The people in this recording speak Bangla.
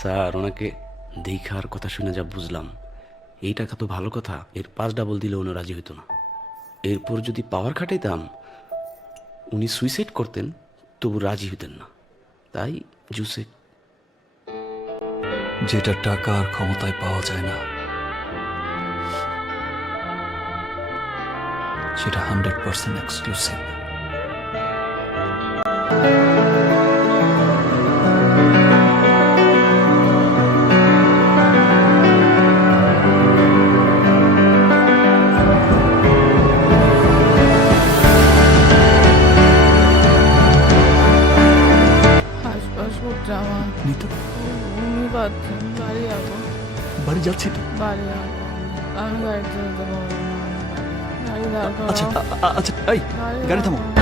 স্যার ওনাকে দেখার কথা শুনে যা বুঝলাম, এই টাকা তো ভালো কথা, এর 5 ডাবল দিলে উনি রাজি হইতো না। এরপর যদি পাওয়ার খাটাইতাম, উনি সুইসাইড করতেন, তবু রাজি হইতেন না। তাই জুসে যেটা টাকা আর ক্ষমতায় পাওয়া যায় না, সেটা 100% এক্সক্লুসিভ। হাসপাস করছে আমার। নিতো উনি পাচ্ছেন, বাড়ি যাবো। বাড়ি যাচ্ছি তো। বাড়ি যাবো। আমি গাড়িতে যেতে পারবো না। গাড়ি দাঁড় আচ্ছা করাও। আচ্ছা এই গাড়ি গাড়ি দাঁড় থামো। করাও।